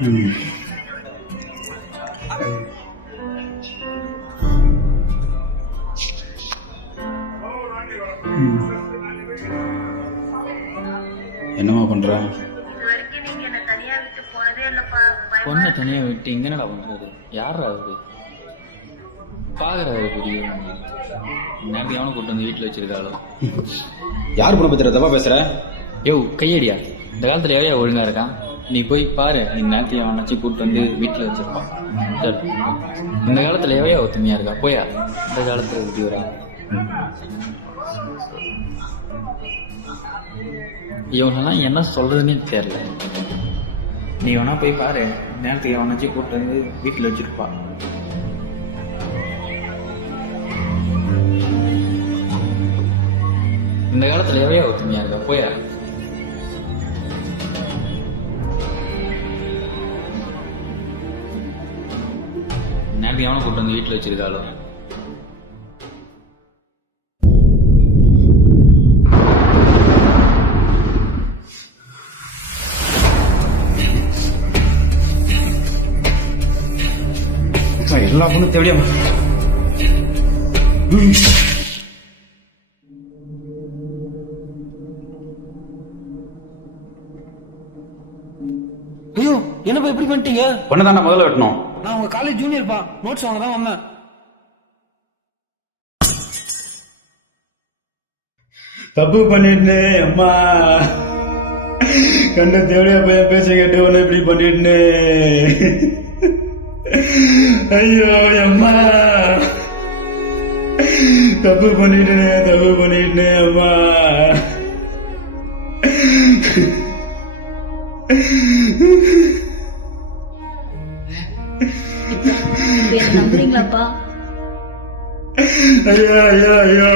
ம். ம். என்னம்மா பண்ற? பொண்ணை தனியாக விட்டு இங்கே என்னடா பண்ணுறது? யாரா அவரு? பார்க்குறாரு புரிய நேரத்துக்கு எவனை கூப்பிட்டு வந்து வீட்டில் வச்சிருக்காளோ. யார் பொண்ணை பத்திர தப்பா பேசுற? யோ கையடியா, இந்த காலத்தில் எவையா ஒழுங்கா இருக்கான்? நீ போய் பாரு, இந்த நேரத்தையும் அவனாச்சு கூப்பிட்டு வந்து வீட்டில் வச்சிருப்பான். சரி, இந்த காலத்தில் எவையா ஒத்துமையா இருக்கா? போயா இந்த காலத்தில் எப்படி வரா? இவனெல்லாம் என்ன சொல்றதுன்னே தெரியல. நீ வேணா போய் பாரு, நேரத்துக்கு எவனாச்சு கூப்பிட்டு வந்து வீட்டில் வச்சிருப்பா. இந்த காலத்துல எவையா ஒத்துமையா இருக்கா? போயா நேரத்துக்கு எவனை கூப்பிட்டு வந்து வீட்டில் வச்சிருக்காளோ. எல்லா பொண்ணும் தேவையா? ஐயோ, என்னப்பா எப்படி பண்ணிட்டீங்க? பொண்ணை தானே முதல்ல வெட்டணும். நான் உங்க காலேஜ் ஜூனியர்ப்பா, நோட்ஸ் வாங்க தான் வந்தேன். தப்பு பண்ணிட்டு அம்மா, கண்ட தேவையா பையன் பேச கேட்டு உன்னை இப்படி பண்ணிட்டு. ஐயோ அம்மா, தப்பு பண்ணிட்டேனே அம்மா. நம்புறீங்களாப்பா? ஐயோ ஐயோ ஐயோ